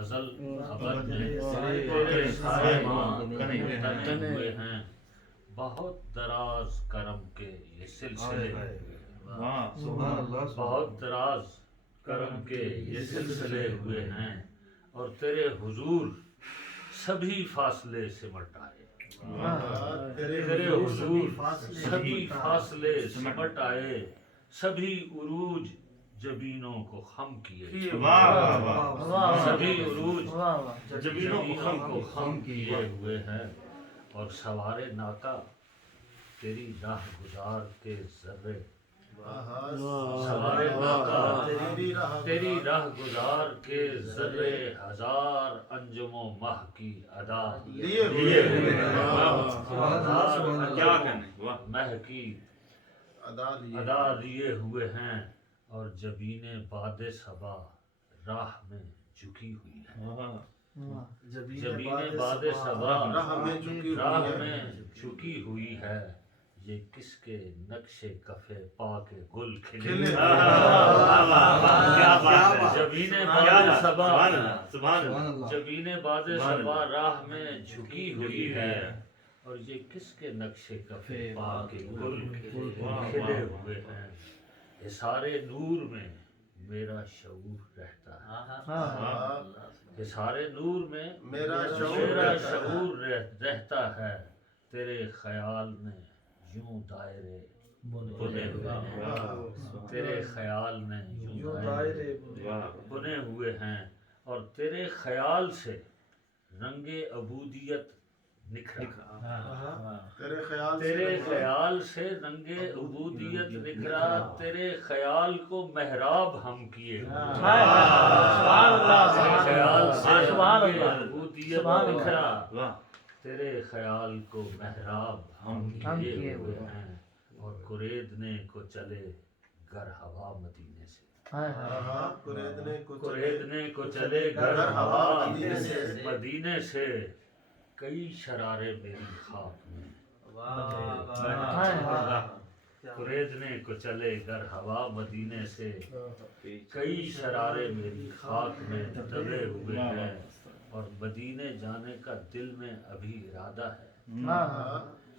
ازل ابد میں تیرے سائے تنے ہوئے ہیں، بہت دراز کرم کے یہ سلسلے، بہت دراز کرم کے یہ سلسلے ہوئے ہیں، اور تیرے حضور سبھی فاصلے سمٹ آئے، تیرے حضور سبھی فاصلے سمٹ آئے، سبھی عروج جبینوں کو خم کیے، سبھی عروج جبینوں کو خم کیے ہوئے ہیں، اور سوارے ناکا تیری راہ گزار کے ذرے، سوارے ناکا تیری راہ گزار کے ذرے، ہزار انجم و مہ کی ادا لیے ہوئے ہیں، ہزار انجم و مہ کی ادا لیے ہوئے ہیں، اور جبین باد صبا راہ میں جھکی ہوئی ہے، جبین باد صبا راہ میں جھکی ہوئی ہے، یہ کس کے نقش کف پا کے گل کھلے، جبین باد صبا جبین باد صبا راہ میں جھکی ہوئی ہے، اور یہ کس کے نقش کف پا کے گل کھلے ہوئے ہیں، حصار نور میں میرا شعور رہتا ہے، حصار نور میں میرا شعور رہتا ہے، تیرے خیال میں یوں دائرے بنے ہوئے ہیں، تیرے خیال میں یوں دائرے بنے ہوئے ہیں، اور تیرے خیال سے رنگ عبودیت نکھرا، تیرے خیال سے رنگ عبودیت نکھرا، تیرے خیال کو محراب ہم کیے، تیرے خیال سے رنگ عبودیت نکھرا، تیرے خیال کو محراب ہم کیے ہوئے ہیں، اور قریدنے کو چلے گر ہوا مدینے سے، قریدنے کو چلے گر ہوا مدینے سے، کئی شرارے میری خاک میں، قریدنے کو چلے گر ہوا مدینے سے، کئی شرارے میری خاک میں دبے ہوئے ہیں، اور مدینے جانے کا دل میں ابھی ارادہ ہے،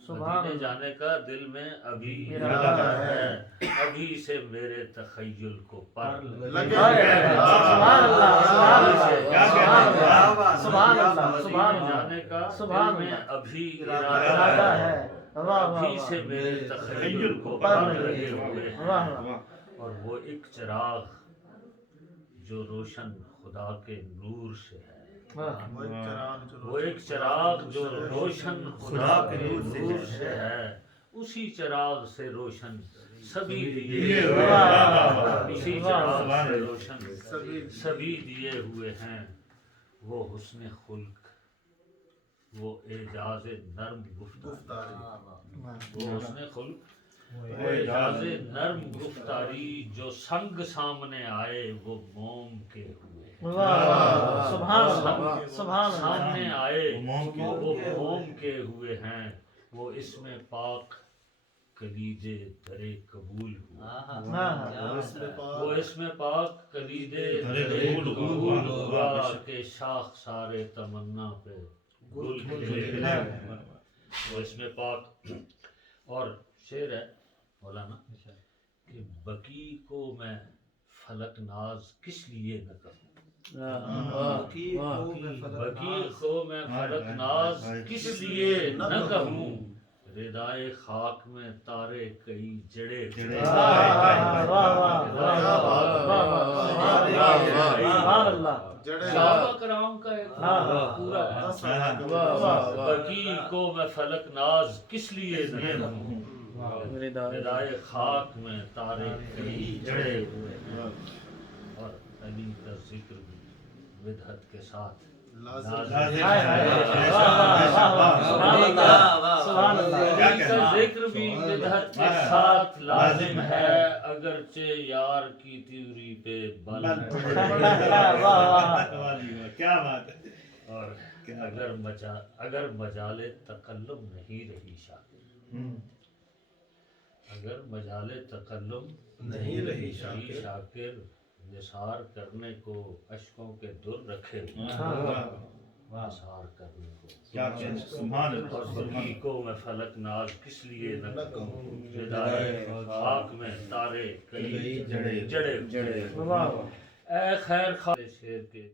مدینے جانے کا دل میں ابھی ارادہ ہے، ابھی سے میرے تخیل کو پر لگے، مدینے جانے کا دل میں ابھی ارادہ ہے، ابھی سے میرے تخیل کو پر لگے ہوئے ہیں، اور وہ ایک چراغ جو روشن خدا کے نور سے ہے، وہ ایک چراغ جو روشن خدا کے نور سے ہے، اسی چراغ سے روشن سبھی دیے ہوئے ہیں، اسی چراغ سے روشن سبھی دیے ہوئے ہیں، وہ حسن خلق، وہ اعجاز نرم گفتاری، وہ حسن خلق، وہ اعجاز نرم گفتاری، جو سنگ سامنے آئے وہ موم کے ہوئے، سامنے آئے وہ موم کے ہوئے ہیں، وہ اسم پاک کلید در قبول ہوا، وہ اسم پاک کلید در قبول ہوا، کہ شاخ سارے تمنا پہ گل کھلے، وہ اسم پاک، اور شعر ہے مولانا کہ بقی کو میں فلک ناز کس لیے نہ کہوں، بقی کو میں فلک ناز کس لیے نہ کہوں، ردائے خاک میں تارے کئی جڑے، صحابہ کرام کا ایک پورا ہے، بقی کو میں فلک ناز کس لیے نہ کہوں، ردائے خاک میں تارے کئی جڑے ہوئے ہیں، اور علی کا ذکر بھی بدعت کے ساتھ ذکر بھی بدعت کے ساتھ لازم ہے، اگرچہ یار کی تیوری پہ بل، کیا بات ہے، اور اگر مجال تکلم نہیں رہی شاکر، اگر مجال تکلم نہیں رہی شاکر، نثار کرنے کو اشکوں کے در رکھے ہوئے نثار کرنے کو کیا کہتے سبحان اور اللہ بکی کو میں فلک ناز کس لیے نہ کہوں جدائے خاک میں تارے کئی جڑے جڑے اے خیر خواہ شیر کے